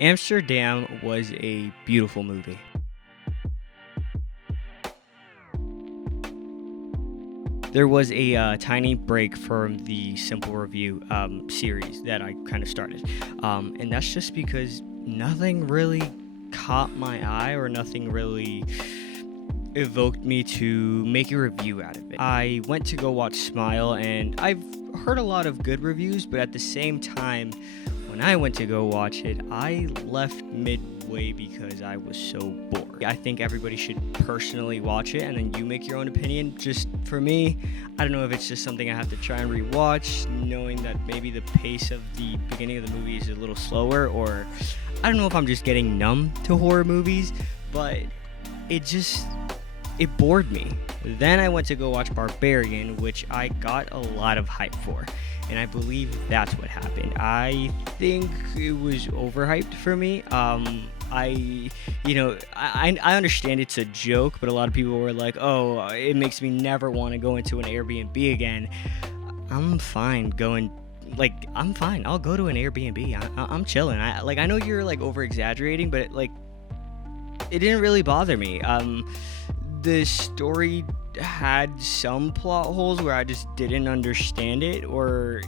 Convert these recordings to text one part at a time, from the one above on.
Amsterdam was a beautiful movie. There was a tiny break from the simple review series that I kind of started. And that's just because nothing really caught my eye or nothing really evoked me to make a review out of it. I went to go watch Smile, and I've heard a lot of good reviews, but at the same time, when I went to go watch it, I left midway because I was so bored. I think everybody should personally watch it and then you make your own opinion. Just for me, I don't know if it's just something I have to try and rewatch, knowing that maybe the pace of the beginning of the movie is a little slower, or I don't know if I'm just getting numb to horror movies, but it bored me. Then I went to go watch Barbarian, which I got a lot of hype for, and I believe that's what happened. I think it was overhyped for me. I understand it's a joke, but a lot of people were like, "Oh, it makes me never want to go into an Airbnb again." I'm fine going. I'm fine. I'll go to an Airbnb. I'm chilling. I know you're like over exaggerating, but it didn't really bother me. The story had some plot holes where I just didn't understand it, or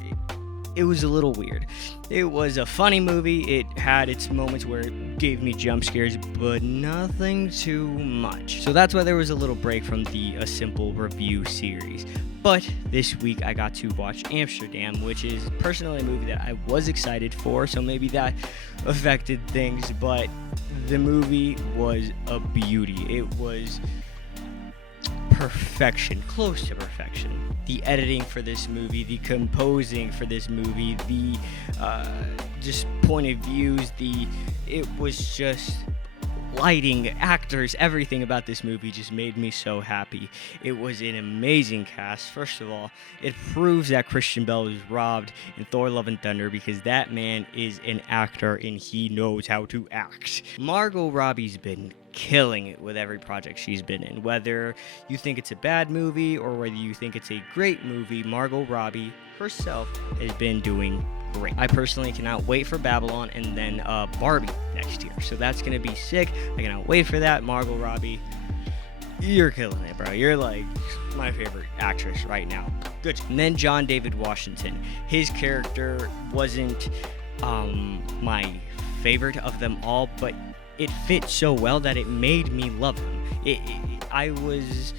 it was a little weird. It was a funny movie. It had its moments where it gave me jump scares, but nothing too much. So that's why there was a little break from the A Simple Review series. But this week I got to watch Amsterdam, which is personally a movie that I was excited for, so maybe that affected things, but the movie was a beauty. It was perfection, close to perfection. The editing for this movie, the composing for this movie, the just point of views, it was just lighting, actors, everything about this movie just made me so happy. It was an amazing cast. First of all, it proves that Christian Bale was robbed in Thor: Love and Thunder, because that man is an actor and he knows how to act. Margot Robbie's been killing it with every project she's been in. Whether you think it's a bad movie or whether you think it's a great movie, Margot Robbie herself has been doing great. I personally cannot wait for Babylon and then Barbie next year. So that's going to be sick. I cannot wait for that. Margot Robbie, you're killing it, bro. You're like my favorite actress right now. Good. And then John David Washington. His character wasn't my favorite of them all, but it fit so well that it made me love him. I was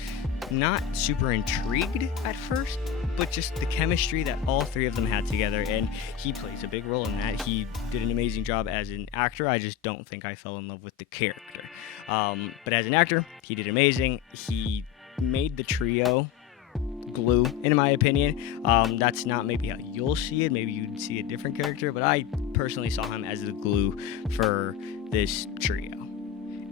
not super intrigued at first, but just the chemistry that all three of them had together, and he plays a big role in that. He did an amazing job as an actor. I just don't think I fell in love with the character. But as an actor, he did amazing. He made the trio glue, in my opinion. That's not maybe how you'll see it. Maybe you'd see a different character, but I personally saw him as the glue for this trio.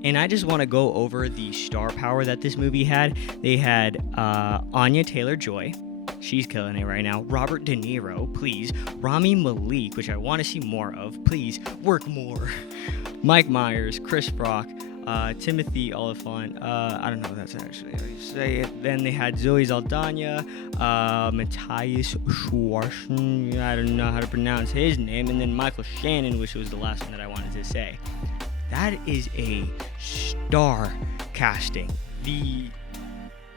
And I just want to go over the star power that this movie had. They had Anya Taylor-Joy. She's killing it right now. Robert De Niro, please. Rami Malek, which I want to see more of. Please, work more. Mike Myers, Chris Rock, Timothy Oliphant. I don't know if that's actually how you say it. Then they had Zoe Saldana, Matthias Schwarzen. I don't know how to pronounce his name. And then Michael Shannon, which was the last one that I wanted to say. That is a star casting.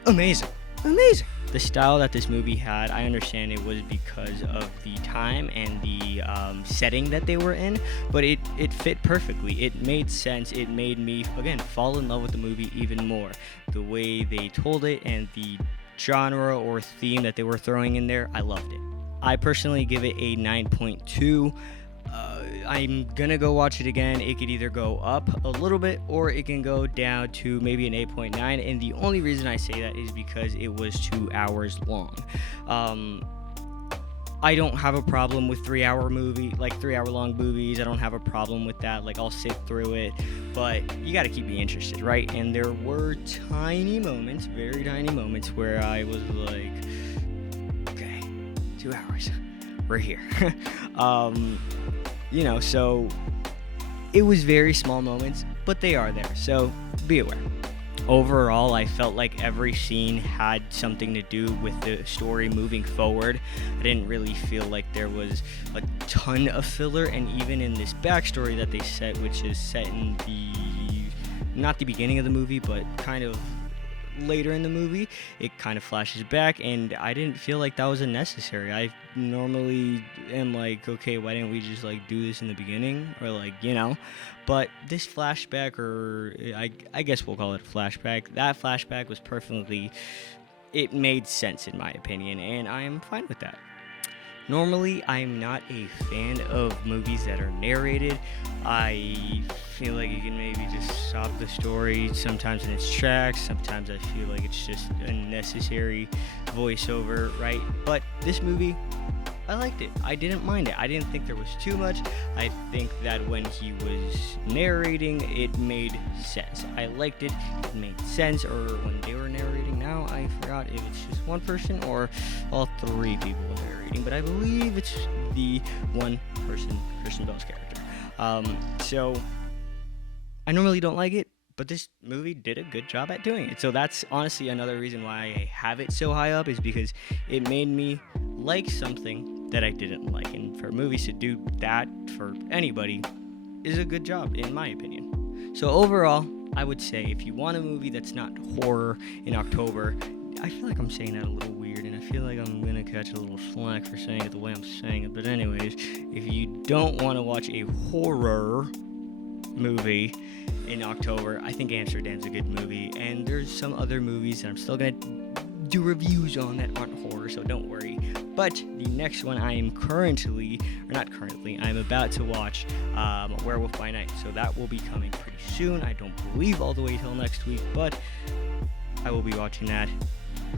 Amazing. The style that this movie had, I understand it was because of the time and the setting that they were in, but it fit perfectly. It made sense. It made me, again, fall in love with the movie even more. The way they told it and the genre or theme that they were throwing in there, I loved it. I personally give it a 9.2. I'm gonna go watch it again. It could either go up a little bit or it can go down to maybe an 8.9, and the only reason I say that is because it was 2 hours long. I don't have a problem with 3 hour long movies. I don't have a problem with that. I'll sit through it, but you got to keep me interested, right? And there were tiny moments, very tiny moments, where I was like, okay, 2 hours, we're here. So it was very small moments, but they are there, so be aware. Overall, I felt like every scene had something to do with the story moving forward. I didn't really feel like there was a ton of filler, and even in this backstory that they set, which is set in not the beginning of the movie, but kind of later in the movie, it kind of flashes back, and I didn't feel like that was unnecessary. I normally am like, okay, why didn't we just like do this in the beginning, or like, but this flashback, or I guess we'll call it a flashback, that flashback was perfectly, it made sense in my opinion, and I am fine with that. Normally, I'm not a fan of movies that are narrated. I feel like you can maybe just stop the story sometimes in its tracks. Sometimes I feel like it's just unnecessary voiceover, right? But this movie, I liked it. I didn't mind it. I didn't think there was too much. I think that when he was narrating, it made sense. I liked it. It made sense. Or when they were narrating, now I forgot if it's just one person or all three people narrating. But I believe it's the one person, Christian Bale's character. So I normally don't like it, but this movie did a good job at doing it. So that's honestly another reason why I have it so high up, is because it made me like something that I didn't like. And for movies to do that for anybody is a good job, in my opinion. So overall, I would say if you want a movie that's not horror in October, I feel like I'm saying that a little weird, and I feel like I'm going to catch a little flack for saying it the way I'm saying it. But anyways, if you don't want to watch a horror movie in October, I think Amsterdam's a good movie, and there's some other movies that I'm still gonna do reviews on that aren't horror, so don't worry. But the next one I'm I'm about to watch Werewolf by Night, so that will be coming pretty soon. I don't believe all the way till next week, but I will be watching that.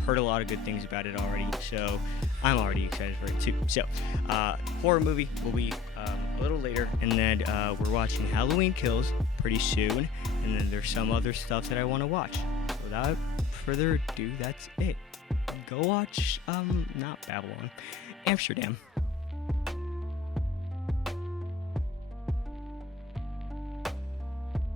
Heard a lot of good things about it already, so I'm already excited for it too. So, horror movie will be a little later, and then we're watching Halloween Kills pretty soon, and then there's some other stuff that I want to watch. Without further ado, that's it. Go watch, not Babylon, Amsterdam.